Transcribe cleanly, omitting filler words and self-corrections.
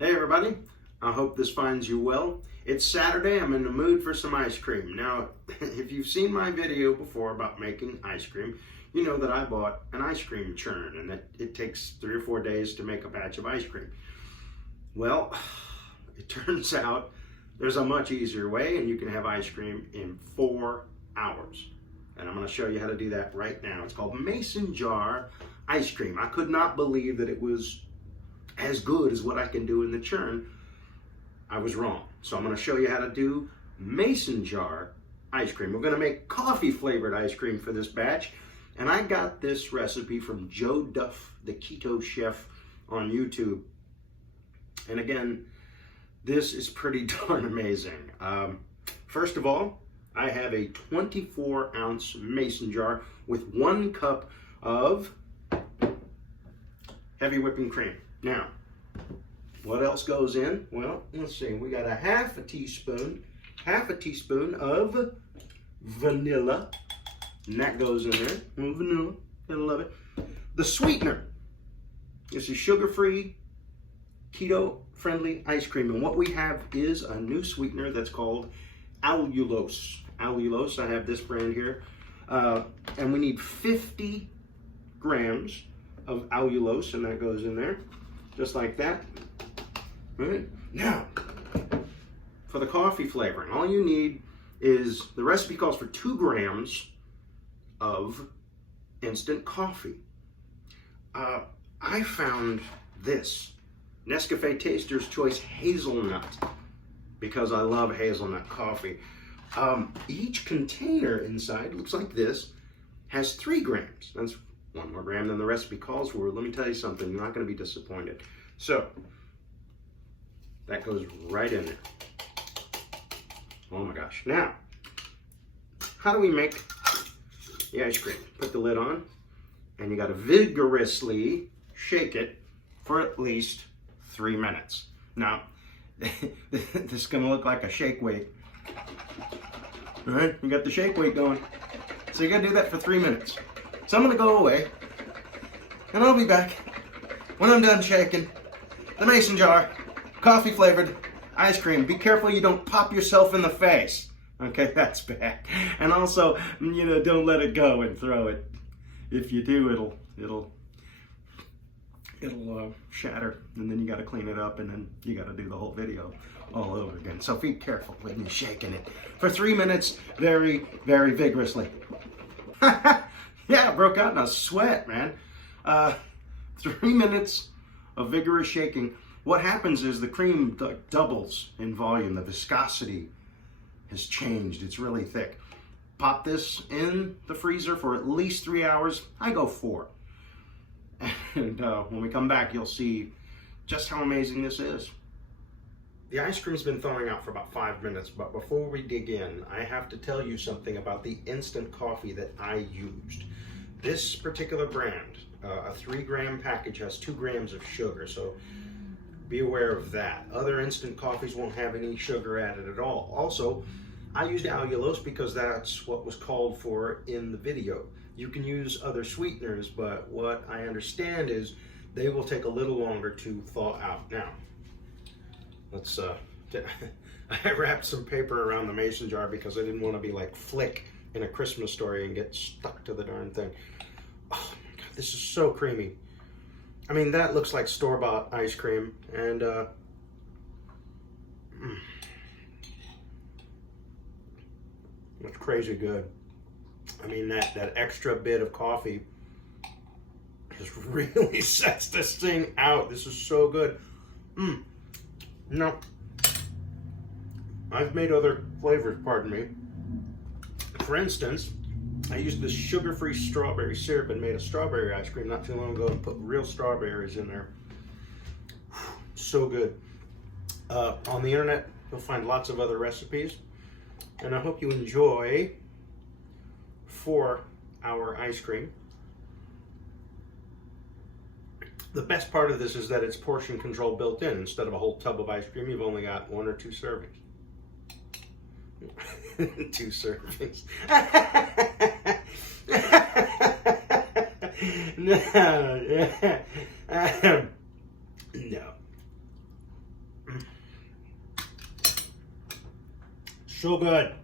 Hey everybody, I hope this finds you well. It's Saturday, I'm in the mood for some ice cream. Now, if you've seen my video before about making ice cream, you know that I bought an ice cream churn and that it takes 3 or 4 days to make a batch of ice cream. Well, it turns out there's a much easier way and you can have ice cream in 4 hours. And I'm going to show you how to do that right now. It's called mason jar ice cream. I could not believe that it was as good as what I can do in the churn. I was wrong. So I'm going to show you how to do mason jar ice cream. We're going to make coffee flavored ice cream for this batch. And I got this recipe from Joe Duff, the keto chef on YouTube. And again, this is pretty darn amazing. First of all, I have a 24-ounce mason jar with 1 cup of heavy whipping cream. Now, what else goes in? Well, let's see. We got a half a teaspoon of vanilla. And that goes in there. Vanilla. I love it. The sweetener. This is sugar-free, keto-friendly ice cream. And what we have is a new sweetener that's called Allulose. Allulose, I have this brand here. And we need 50 grams of allulose, and that goes in there. Just like that. All right. Now, for the coffee flavoring, all you need is, the recipe calls for 2 grams of instant coffee. I found this Nescafe Taster's Choice Hazelnut because I love hazelnut coffee. Each container inside looks like this, has 3 grams. That's 1 more gram than the recipe calls for. Let me tell you something, you're not going to be disappointed. So, that goes right in there. Oh my gosh. Now, how do we make the ice cream? Put the lid on, and you got to vigorously shake it for at least 3 minutes. Now, this is going to look like a shake weight. All right, you got the shake weight going. So you got to do that for 3 minutes. So I'm going to go away, and I'll be back when I'm done shaking the mason jar coffee flavored ice cream. Be careful you don't pop yourself in the face. Okay, that's bad. And also, don't let it go and throw it. If you do, it'll shatter, and then you got to clean it up, and then you got to do the whole video all over again. So be careful when you're shaking it for 3 minutes, very, very vigorously. Yeah, I broke out in a sweat, man. 3 minutes of vigorous shaking. What happens is the cream doubles in volume. The viscosity has changed. It's really thick. Pop this in the freezer for at least 3 hours. I go 4. And when we come back, you'll see just how amazing this is. The ice cream's been thawing out for about 5 minutes, but before we dig in, I have to tell you something about the instant coffee that I used. This particular brand, a 3-gram package, has 2 grams of sugar, so be aware of that. Other instant coffees won't have any sugar added at all. Also, I used allulose because that's what was called for in the video. You can use other sweeteners, but what I understand is they will take a little longer to thaw out. Now, let's, I wrapped some paper around the mason jar because I didn't want to be like Flick in A Christmas Story and get stuck to the darn thing. Oh my God, this is so creamy. I mean, that looks like store-bought ice cream, and it's crazy good. I mean, that extra bit of coffee just really sets this thing out. This is so good. Now, I've made other flavors, pardon me. For instance, I used this sugar-free strawberry syrup and made a strawberry ice cream not too long ago and put real strawberries in there. So good. On the internet, you'll find lots of other recipes. And I hope you enjoy 4-hour ice cream. The best part of this is that it's portion control built in. Instead of a whole tub of ice cream, you've only got 1 or 2 servings. 2 servings. No. So good.